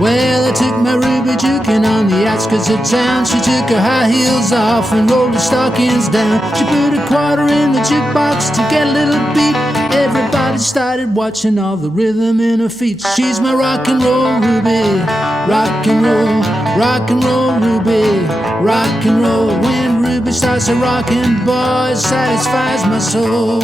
Well, I took my Ruby juking on the outskirts of town. She took her high heels off and rolled her stockings down. She put a quarter in the jukebox to get a little beat. Everybody started watching all the rhythm in her feet. She's my rock and roll Ruby, rock and roll Ruby, rock and roll. When Ruby starts a rockin', boy, it satisfies my soul.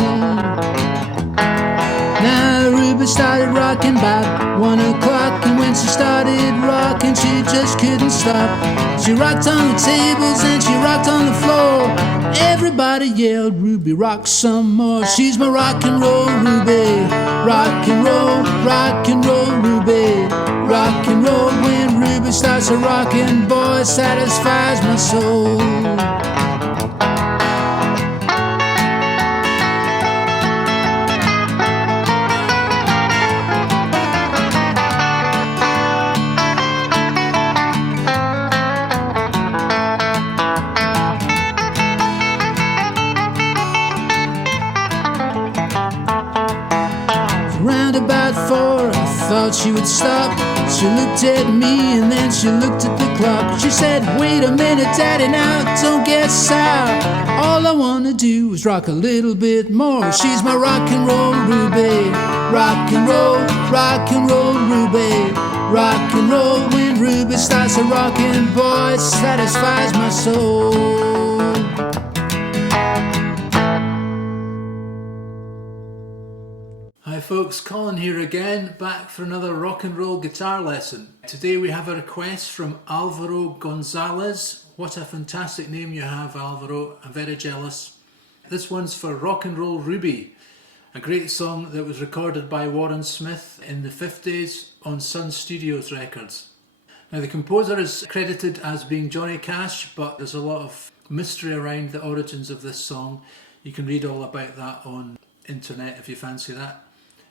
Now Ruby started rocking about 1 o'clock, and when she started rocking, she just couldn't stop. She rocked on the tables and she rocked on the floor. Everybody yelled, Ruby, rock some more. She's my rock and roll Ruby, rock and roll Ruby, rock and roll. When Ruby starts a rocking, boy, it satisfies my soul. Round about 4, I thought she would stop. She looked at me and then she looked at the clock. She said, wait a minute, Daddy, now don't get sour. All I wanna do is rock a little bit more. She's my rock and roll Ruby, rock and roll Ruby, rock and roll. When Ruby starts a rockin', boy, it satisfies my soul. Hi folks, Colin here again, back for another rock and roll guitar lesson. Today we have a request from Alvaro Gonzalez. What a fantastic name you have, Alvaro. I'm very jealous. This one's for Rock and Roll Ruby, a great song that was recorded by Warren Smith in the 50s on Sun Studios Records. Now the composer is credited as being Johnny Cash, but there's a lot of mystery around the origins of this song. You can read all about that on internet if you fancy that.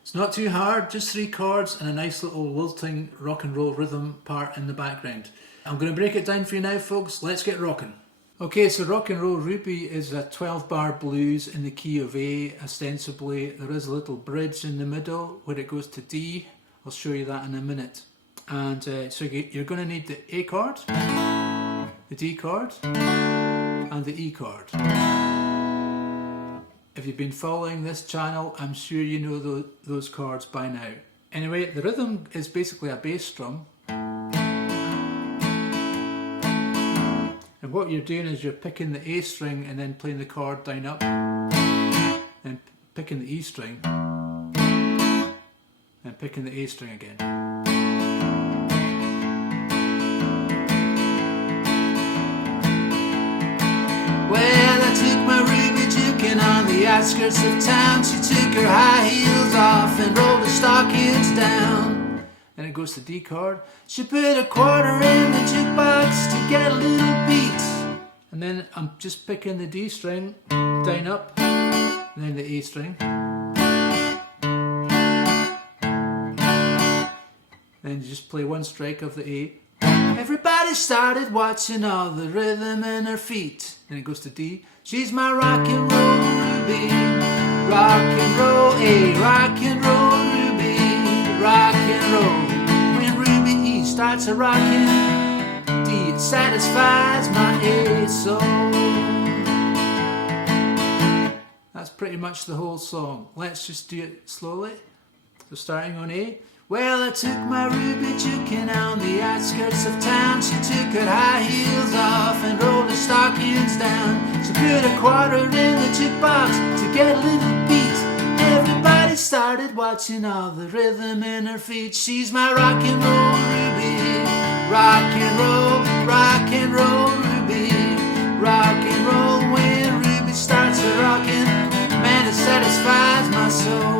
It's not too hard, just 3 chords and a nice little lilting rock and roll rhythm part in the background. I'm going to break it down for you now, folks. Let's get rocking. Okay, so Rock and Roll Ruby is a 12-bar blues in the key of A, ostensibly. There is a little bridge in the middle where it goes to D. I'll show you that in a minute. And so you're going to need the A chord, the D chord, and the E chord. If you've been following this channel, I'm sure you know those chords by now. Anyway, the rhythm is basically a bass drum. And what you're doing is you're picking the A string and then playing the chord down up, and picking the E string, and picking the A string again. Well, I took my Ruby juking on the outskirts of town. She took her high heels off and rolled her stockings down. Then it goes to D chord. She put a quarter in the jukebox to get a little beat. And then I'm just picking the D string down up, and then the A string. Then you just play one strike of the A. Everybody started watching all the rhythm in her feet. Then it goes to D. She's my rock and roll Ruby, rock and roll A, rock and roll Ruby, rock and roll. When Ruby E starts a rockin', D, it satisfies my A soul. That's pretty much the whole song. Let's just do it slowly. So starting on A. Well, I took my Ruby juking on the outskirts of town. She took her high heels off and rolled her stockings down. She put a quarter in the jukebox to get a little beat. Everybody started watching all the rhythm in her feet. She's my rock and roll Ruby, rock and roll Ruby, rock and roll. When Ruby starts a rockin', man, it satisfies my soul.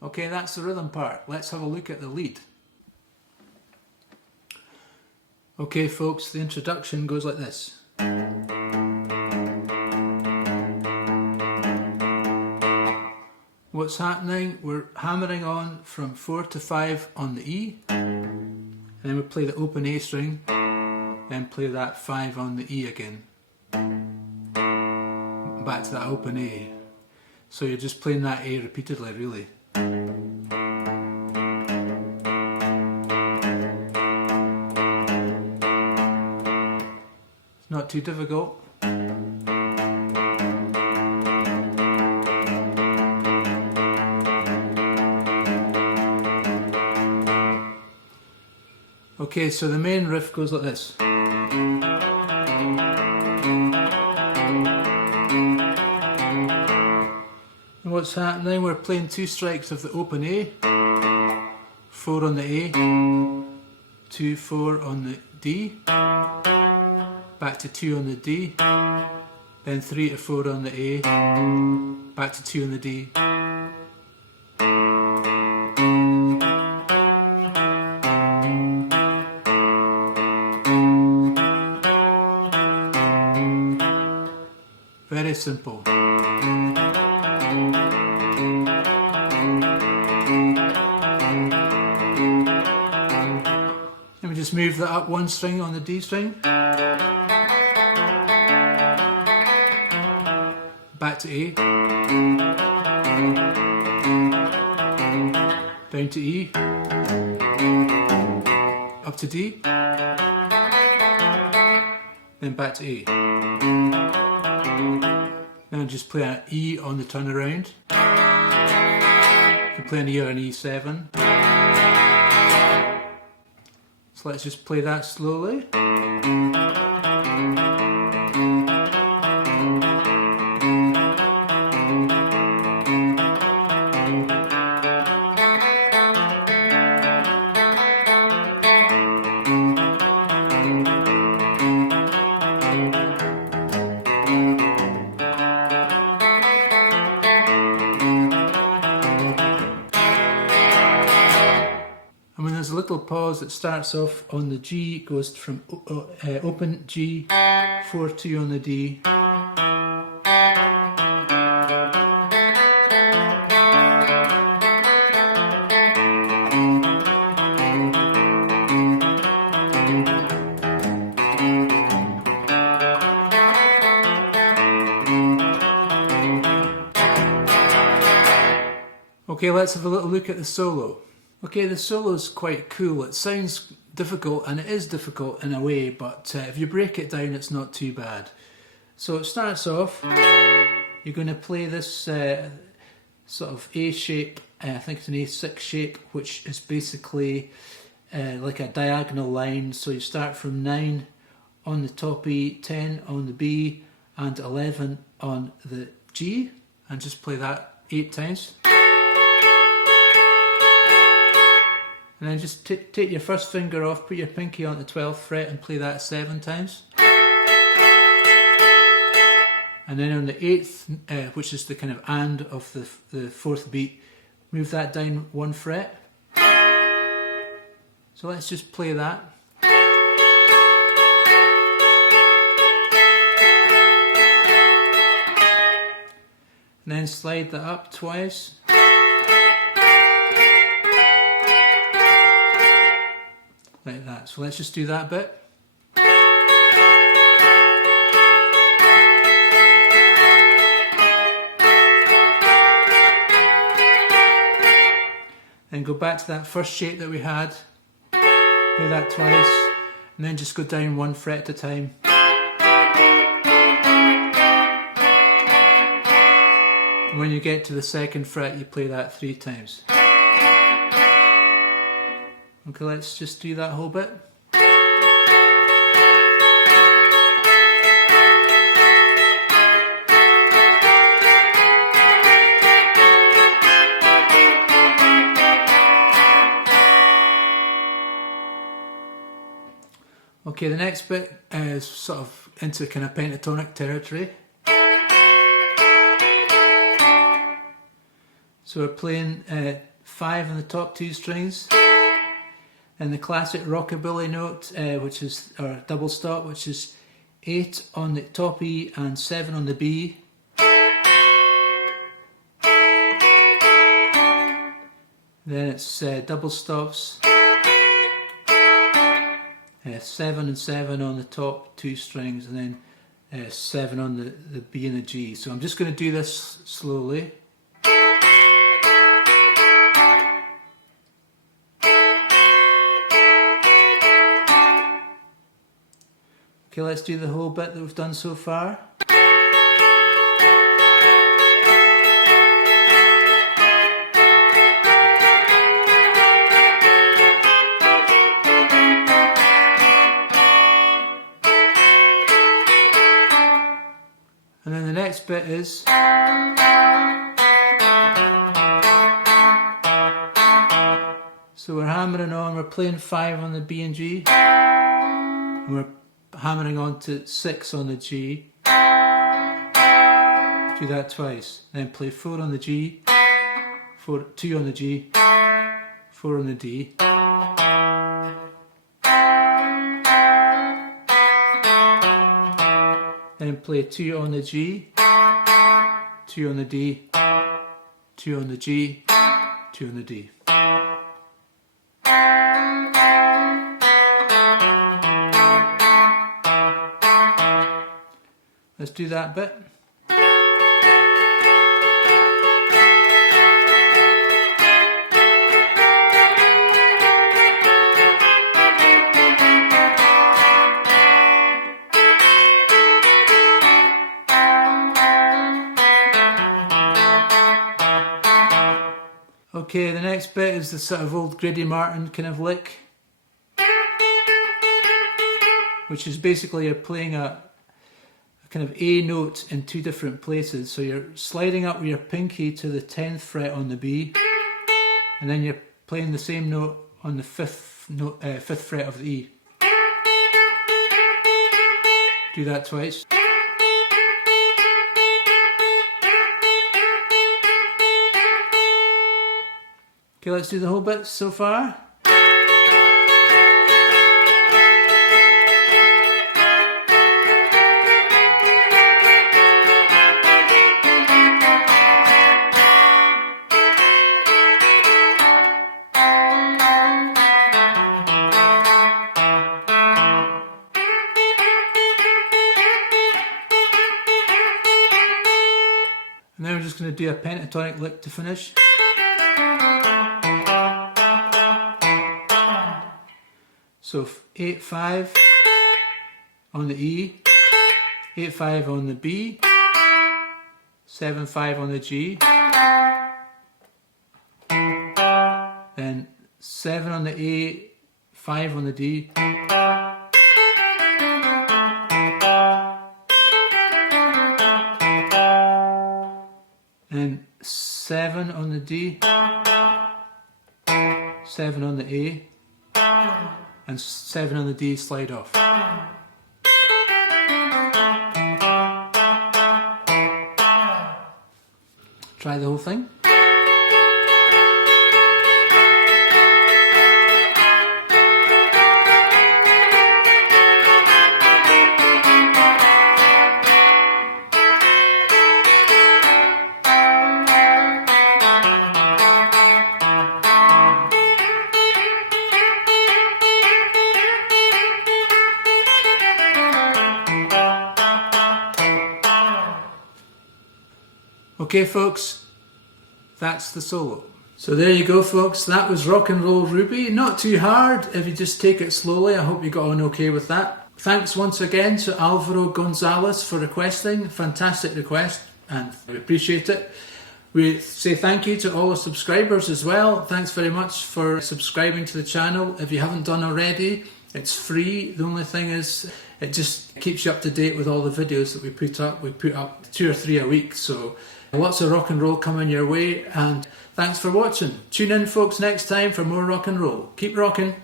Okay, that's the rhythm part. Let's have a look at the lead. Okay folks, the introduction goes like this. What's happening? We're hammering on from 4 to 5 on the E, and then we play the open A string, then play that 5 on the E again. Back to that open A. So you're just playing that A repeatedly, really. It's not too difficult. Okay, so the main riff goes like this. And what's happening, we're playing 2 strikes of the open A, 4 on the A, 2, 4 on the D, back to 2 on the D, then 3 to 4 on the A, back to 2 on the D. Very simple. Let me just move that up 1 string on the D string. Back to A. Down to E. Up to D. Then back to A. Now just play an E on the turnaround. You can play an E or an E7. So let's just play that slowly. There's a little pause that starts off on the G, goes from open G, 4-2 on the D. Okay, let's have a little look at the solo. Okay, the solo is quite cool. It sounds difficult, and it is difficult in a way, but if you break it down, it's not too bad. So it starts off, you're going to play this sort of A shape, I think it's an A6 shape, which is basically like a diagonal line. So you start from 9 on the top E, 10 on the B, and 11 on the G, and just play that 8 times. And then just take your first finger off, put your pinky on the 12th fret and play that 7 times. And then on the 8th, which is the kind of and of the 4th beat, move that down 1 fret. So let's just play that. And then slide that up twice. Like that. So let's just do that bit. Then go back to that first shape that we had. Play that twice. And then just go down 1 fret at a time. And when you get to the 2nd fret, you play that 3 times. Okay, let's just do that whole bit. Okay, the next bit is sort of into kind of pentatonic territory. So we're playing 5 on the top 2 strings. And the classic rockabilly note, which is our double stop, which is 8 on the top E and 7 on the B. Then it's double stops, 7 and 7 on the top 2 strings, and then 7 on the B and the G. So I'm just going to do this slowly. Okay, let's do the whole bit that we've done so far. And then the next bit is so we're hammering on, we're playing 5 on the B and G, and we're hammering on to 6 on the G. Do that twice. Then play 4 on the G, 2 on the G, 4 on the D. Then play 2 on the G, 2 on the D, 2 on the G, 2 on the D. Let's do that bit. Okay, the next bit is the sort of old Grady Martin kind of lick, which is basically you're playing a kind of A note in 2 different places. So you're sliding up with your pinky to the 10th fret on the B, and then you're playing the same note on the 5th fret of the E. Do that twice. Okay, let's do the whole bit so far. And then we're just going to do a pentatonic lick to finish. So 8-5 on the E, 8-5 on the B, 7-5 on the G, then 7 on the A, 5 on the D, and 7 on the D, 7 on the A, and 7 on the D, slide off. Try the whole thing. Okay folks, that's the solo. So there you go folks, that was Rock and Roll Ruby. Not too hard if you just take it slowly. I hope you got on okay with that. Thanks once again to Alvaro Gonzalez for requesting. Fantastic request and we appreciate it. We say thank you to all our subscribers as well. Thanks very much for subscribing to the channel. If you haven't done already, it's free. The only thing is it just keeps you up to date with all the videos that we put up. We put up 2 or 3 a week, so lots of rock and roll coming your way, and thanks for watching. Tune in folks next time for more rock and roll. Keep rocking.